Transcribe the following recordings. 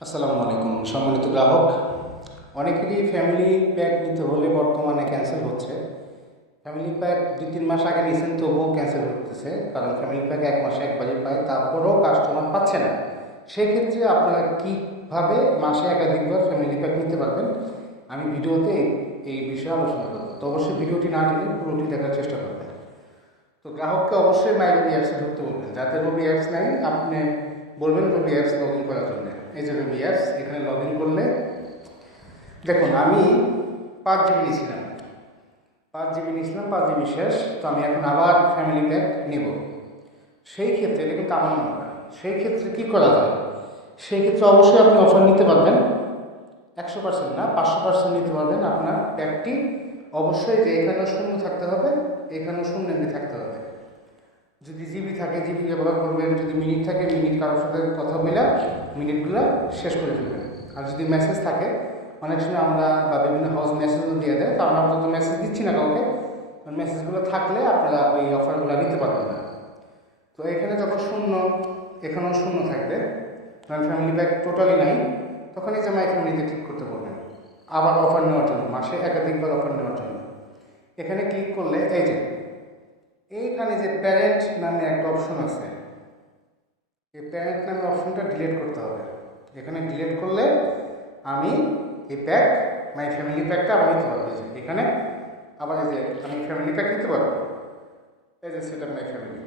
আসসালামু আলাইকুম সম্মানিত গ্রাহক। অনেকেরই ফ্যামিলি প্যাক নিতে হলে বর্তমানে ক্যান্সেল হচ্ছে। ফ্যামিলি প্যাক 2-3 মাস আগে নিয়েছেন তবুও ক্যান্সেল হতেছে, কারণ ফ্যামিলি প্যাক 1 মাসে একবারই পায়, তারপরেও কাস্টমার পাচ্ছে না। সেক্ষেত্রে আপনারা কীভাবে মাসে একাধিকবার ফ্যামিলি প্যাক নিতে পারবেন, আমি ভিডিওতে এই বিষয়ে আলোচনা করব। তো অবশ্যই ভিডিওটি না টেনে পুরোটি দেখার চেষ্টা করবেন। তো গ্রাহককে অবশ্যই মাই রবি অ্যাপসে ঢুকতে বলবেন। যাতে রবি অ্যাপস নাই আপনি বলবেন রবি অ্যাপস লগ ইন করার জন্য। এই যে রবি অ্যাপস, এখানে লগ ইন করলে দেখুন আমি 5 জিবি নিয়েছিলাম, 5 জিবি শেষ। তো আমি এখন আবার ফ্যামিলি প্যাক নেব। সেই ক্ষেত্রে এটা কিন্তু আমার নাম্বার, সেই ক্ষেত্রে কী করা যায়? সেই ক্ষেত্রে অবশ্যই আপনি অফার নিতে পারবেন, 100% না 500% নিতে পারবেন। আপনার প্যাকটি অবশ্যই যে এখানেও শূন্য থাকতে হবে, এখানেও শূন্য এমনি থাকতে হবে। যদি জিবি থাকে জিবি ব্যবহার করবেন, যদি মিনিট থাকে মিনিট কারোর সাথে কথা বলে মিনিটগুলো শেষ করে ফেলবেন। আর যদি মেসেজ থাকে, অনেক সময় আমরা বা বিভিন্ন হাউস মেসেজও দিয়ে দেয়, তো আমরা তো মেসেজ দিচ্ছি না কাউকে, মেসেজগুলো থাকলে আপনারা ওই অফারগুলো নিতে পারবেন না। তো এখানে যখন শূন্য, এখানেও শূন্য থাকবে, কারণ ফ্যামিলি প্যাক টোটালি নাই, তখন এই যে মাই ফ্যামিলিতে ক্লিক করতে পারবেন আবার অফার নেওয়ার জন্য, মাসে একাধিকবার অফার নেওয়ার জন্য। এখানে ক্লিক করলে এই যে এইখানে যে প্যারেন্ট নামে একটা অপশন আছে, এই প্যারেন্ট নামে অপশনটা ডিলিট করতে হবে। এখানে ডিলিট করলে আমি এই প্যাক মাই ফ্যামিলি প্যাকটা আবার নিতে পারবো। এখানে আবার এই যে আমি ফ্যামিলি প্যাক নিতে পারবো, এই যে সেটা মাই ফ্যামিলি।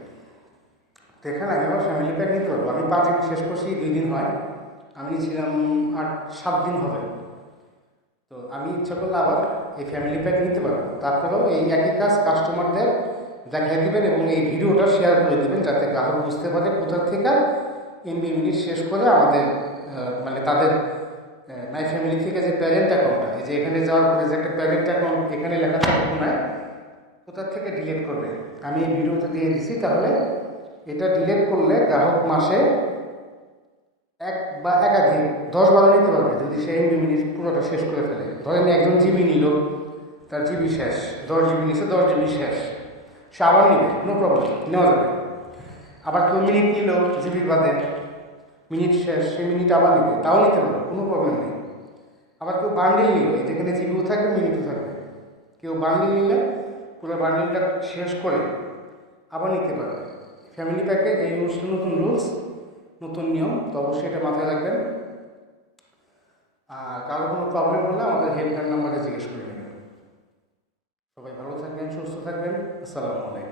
তো এখানে আমি আবার ফ্যামিলি প্যাক নিতে পারবো। আমি 5 দিন শেষ করছি, 2 দিন হয়, আমি নিয়েছিলাম 7 দিন হবে। তো আমি ইচ্ছা করলে আবার এই ফ্যামিলি প্যাক নিতে পারবো। তারপরেও এই একই কাজ কাস্টমারদের দেখাই দেবেন এবং এই ভিডিওটা শেয়ার করে দেবেন, যাতে গ্রাহক বুঝতে পারে কোথা থেকে এমবি মিনিট শেষ করে আমাদের মানে তাদের মাই ফ্যামিলি থেকে যে প্যারেন্ট অ্যাকাউন্টটা, এই যে এখানে যাওয়ার পরে যে একটা প্যারেন্ট অ্যাকাউন্ট এখানে লেখা থাকে কোনায়, কোথার থেকে ডিলিট করবে আমি এই ভিডিওতে দিয়ে দিছি। তাহলে এটা ডিলিট করলে গ্রাহক মাসে এক বা একাধিক 10-12 নিতে পারবে, যদি সেই এমবি মিনিট পুরোটা শেষ করে ফেলে। ধরেন একজন জিবি নিল, তার জিবি শেষ, 10 জিবি নিচ্ছে, 10 জিবি শেষ, সে আবার নিবে, নো প্রবলেম, নেওয়া যাবে। আবার কেউ মিনিট নিল জিবি বাদে, মিনিট শেষ, সে মিনিট আবার নিবে, তাও নিতে পারবে, কোনো প্রবলেম নেই। আবার কেউ বান্ডিল নিল, যেখানে জিবিও থাকবে মিনিটও থাকবে, কেউ বান্ডিল নিলে পুরো বান্ডিলটা শেষ করে আবার নিতে পারবে। ফ্যামিলি প্যাকে এই নতুন রুলস, নতুন নিয়ম, তো অবশ্যই এটা মাথায় রাখবেন। আর কারো কোনো প্রবলেম হলে আমাদের হেল্পলাইন নাম্বারে জিজ্ঞেস করে নেবেন। সবাই ভালো থাকবেন, সুস্থ থাকবেন। আসসালামু আলাইকুম।